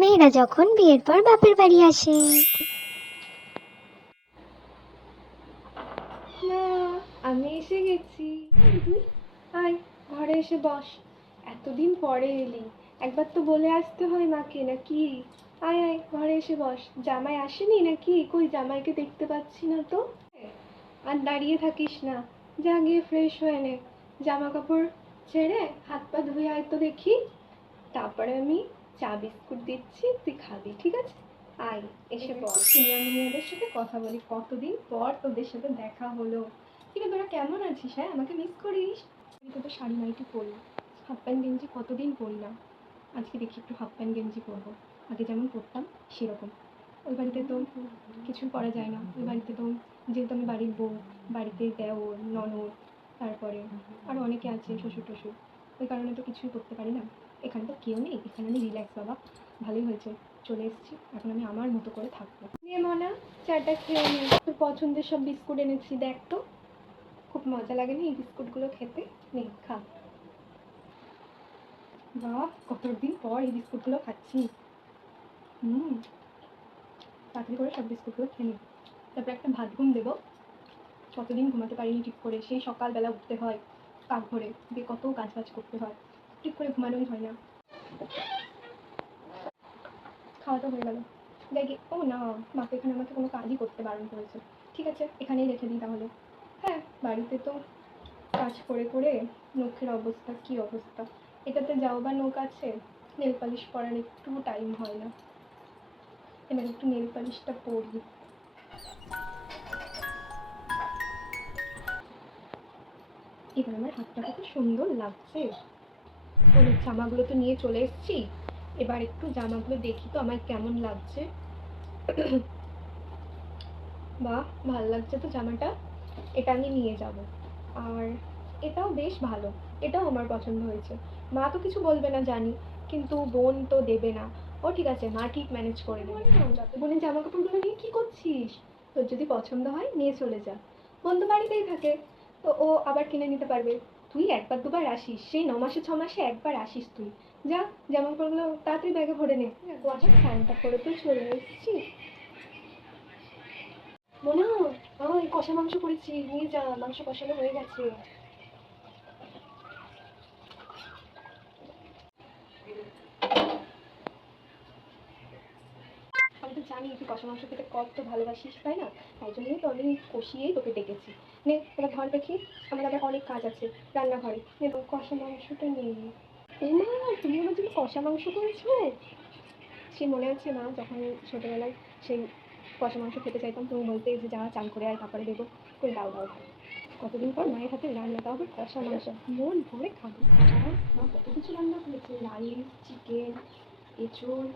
মেয়েরা যখন বিয়ের পর বাপের বাড়ি আসে। আমি এসে গেছি। আয়, ঘরে এসে বস। এতদিন পরে এলি। একবার তো বলে আসতে হয় মাকে, নাকি? আয় আয়, ঘরে এসে বস। জামাই আসেনি নাকি? কই জামাইকে দেখতে পাচ্ছি না তো। আর দাঁড়িয়ে থাকিস না। যা গিয়ে ফ্রেশ হয়ে নে। জামা কাপড় ছেড়ে হাত পা ধুয়ে আয় তো দেখি। তারপরে আমি চা বিস্কুট দিচ্ছি, তুই খাবি, ঠিক আছে? আয়, এসে বল সিনিয়র মিনিয়রদের সাথে কথা বলি। কতদিন পর তোদের সাথে দেখা হলো? ঠিক আছে, তোরা কেমন আছিস হ্যাঁ? আমাকে মিস করিস? আমি তো তো শাড়ি নাইটি পরি হাফ প্যান্ট গেঞ্জি কতদিন পরি না আজকে দেখি একটু হাফ প্যান্ট গেঞ্জি পরবো। আগে যেমন পরতাম, সেরকম। ওই বাড়িতে তো কিছু করা যায় না। ওই বাড়িতে তো যেহেতু আমি বাড়ির বউ, বাড়িতে দেওর, ননদ, তারপরে আরও অনেকে আছে শ্বশুর টশুর ওই কারণে তো কিছুই করতে পারি না। এখানে তো কেউ নেই এখানে আমি রিল্যাক্স বাবা ভালোই হয়েছে চলে এসেছি এখন আমি আমার মতো করে থাকব। নিয়ে মনা চাটা খেয়ে নে তোর পছন্দের সব বিস্কুট এনেছি দেখ তো। খুব মজা লাগে না এই বিস্কুটগুলো খেতে? নে খা। বাহ কতদিন পর এই বিস্কুটগুলো খাচ্ছি। হুম তাড়াতাড়ি করে সব বিস্কুটগুলো খেয়ে নিই তারপরে একটা ভাত ঘুম দেবো। কতদিন ঘুমাতে পারিনি ঠিক করে সেই সকালবেলা উঠতে হয় কাক ভরে দিয়ে কত কাজ বাজ করতে হয়। ঠিক করে ঘুমানোই হয় না। খাওয়া তো হয়ে গেল। দেখি, ও না মাকে এখানে আমাকে কোনো কাজই করতে বারণ করেছে। ঠিক আছে, এখানেই রেখে দিই তাহলে। হ্যাঁ বাড়িতে তো কাজ করে করে নখের অবস্থা, কি অবস্থা? এটাতে যাও বা নখ আছে, নেল পালিশ পরার একটু টাইম হয় না। এবার একটু নেল পালিশটা পরি। এবার আমার হাতটা কত সুন্দর লাগছে। ওদের জামাগুলো তো নিয়ে চলে এসেছি। এবার একটু জামাগুলো দেখি তো আমার কেমন লাগছে। বাহ ভালো লাগছে তো জামাটা? এটা আমি নিয়ে যাব। আর এটাও বেশ ভালো। এটাও আমার পছন্দ হয়েছে। মা তো কিছু বলবে না, জানি। কিন্তু বোন তো দেবে না। ও ঠিক আছে, মা ঠিক ম্যানেজ করে দেবে। বোনের জামা কাপড়গুলো নিয়ে কী করছিস? তোর যদি পছন্দ হয়, নিয়ে চলে যা। বোন তো বাড়িতেই থাকে। তো ও আবার কিনে নিতে পারবে। তুই একবার দুবার আসিস, সেই ন মাসে, ছ মাসে একবার আসিস তুই। যা জামা কাপড়গুলো তাড়াতাড়ি ব্যাগে ভরে নে। কুয়াশা স্নানটা করে তুই চলে এসেছি মনে হয় কষা মাংস করেছি, নিয়ে যা, মাংস কষানো হয়ে গেছে আমি তো জানি তুই কষা মাংস খেতে কত ভালোবাসিস, তাই না? তাই জন্যই তো আমি কষিয়েই তোকে ডেকেছি। নে, এবার ঘর দেখি, আমার আবার অনেক কাজ আছে রান্নাঘরে। তো কষা মাংসটা নিয়ে মা, তুমি আমার জন্য কষা মাংস করেছ? সে মনে আছে মা, যখন ছোটোবেলায় সেই কষা মাংস খেতে চাইতাম তুমি বলতে যে যা চান করে আর তারপরে দেবো। করে দাও দাও দাও। কতদিন পর মায়ের হাতে রান্না আবার কষা মাংস। মন ভরে খাব। মা, কত কিছু রান্না করেছে? রাইস, চিকেন, এঁচোড়,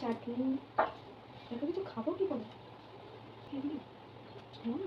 চাটনি। এত কিছু খাব কি করে? হ্যাঁ